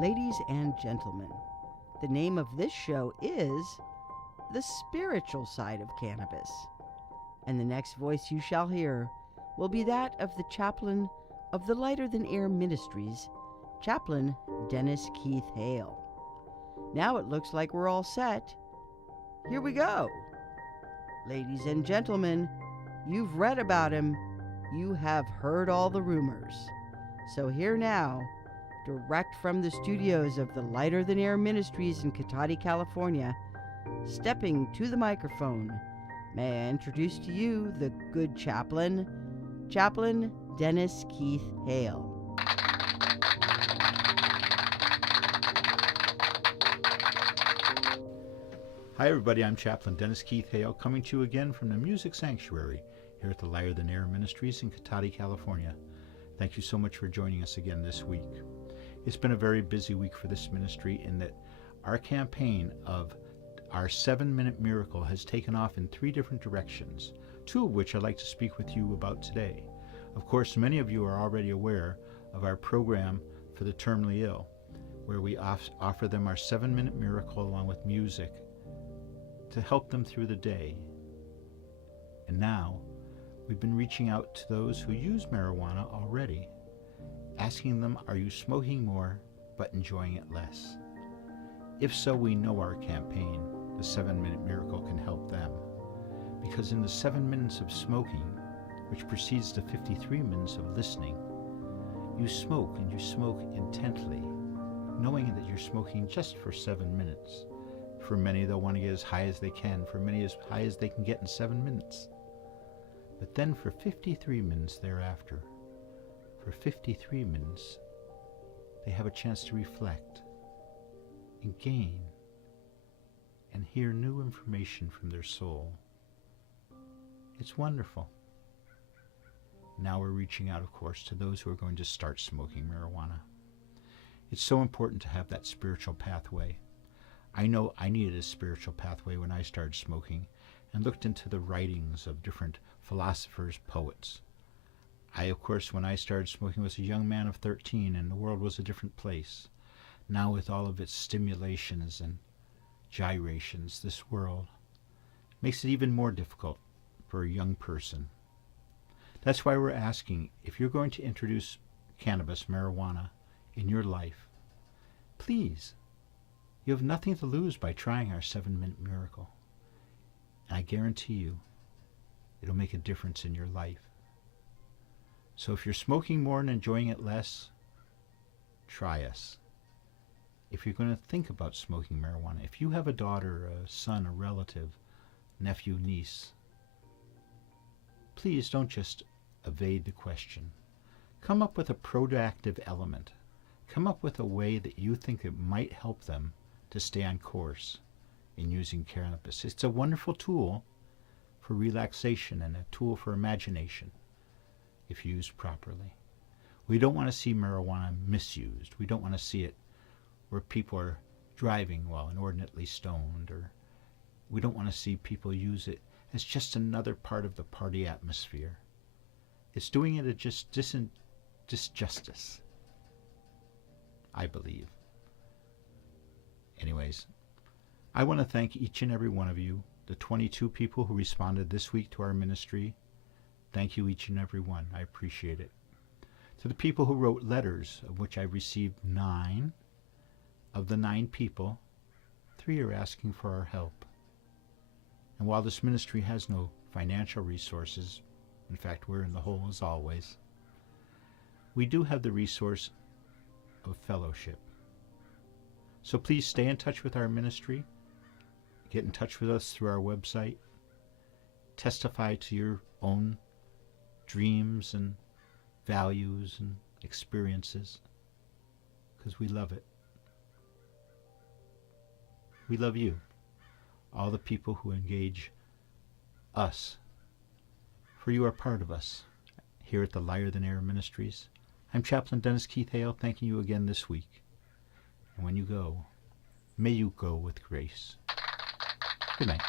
Ladies and gentlemen, the name of this show is The Spiritual Side of Cannabis. And the next voice you shall hear will be that of the chaplain of the Lighter Than Air Ministries, Chaplain Dennis Keith Hale. Now it looks like we're all set. Here we go. Ladies and gentlemen, you've read about him. You have heard all the rumors. So here now, direct from the studios of the Lighter Than Air Ministries in Cotati, California, stepping to the microphone, may I introduce to you the good chaplain, Chaplain Dennis Keith Hale. Hi everybody, I'm Chaplain Dennis Keith Hale, coming to you again from the Music Sanctuary here at the Lighter Than Air Ministries in Cotati, California. Thank you so much for joining us again this week. It's been a very busy week for this ministry in that our campaign of our 7-minute miracle has taken off in 3 different directions, 2 of which I'd like to speak with you about today. Of course, many of you are already aware of our program for the terminally ill, where we offer them our 7-minute miracle along with music to help them through the day. And now, we've been reaching out to those who use marijuana already, asking them, are you smoking more but enjoying it less? If so, we know our campaign, the 7-minute miracle, can help them. Because in the 7 minutes of smoking, which precedes the 53 minutes of listening, you smoke and you smoke intently, knowing that you're smoking just for 7 minutes. For many, they'll want to get as high as they can. For many, as high as they can get in 7 minutes. But then for 53 minutes thereafter, for 53 minutes, they have a chance to reflect and gain and hear new information from their soul. It's wonderful. Now we're reaching out, of course, to those who are going to start smoking marijuana. It's so important to have that spiritual pathway. I know I needed a spiritual pathway when I started smoking and looked into the writings of different philosophers, poets. I, of course, when I started smoking, was a young man of 13 and the world was a different place. Now with all of its stimulations and gyrations, this world makes it even more difficult for a young person. That's why we're asking, if you're going to introduce cannabis, marijuana, in your life, please, you have nothing to lose by trying our 7-minute miracle. And I guarantee you, it'll make a difference in your life. So if you're smoking more and enjoying it less, try us. If you're going to think about smoking marijuana, if you have a daughter, a son, a relative, nephew, niece, please don't just evade the question. Come up with a proactive element. Come up with a way that you think it might help them to stay on course in using cannabis. It's a wonderful tool for relaxation and a tool for imagination if used properly. We don't want to see marijuana misused. We don't want to see it where people are driving while inordinately stoned, or we don't want to see people use it as just another part of the party atmosphere. It's doing it a disjustice, I believe. Anyways, I want to thank each and every one of you, the 22 people who responded this week to our ministry. Thank you, each and every one. I appreciate it. To the people who wrote letters, of which I received 9, of the 9 people, 3 are asking for our help. And while this ministry has no financial resources, in fact, we're in the hole as always, we do have the resource of fellowship. So please stay in touch with our ministry. Get in touch with us through our website. Testify to your own dreams and values and experiences, because we love it. We love you, all the people who engage us, for you are part of us here at the Lighter Than Air Ministries. I'm Chaplain Dennis Keith Hale, thanking you again this week. And when you go, may you go with grace. Good night.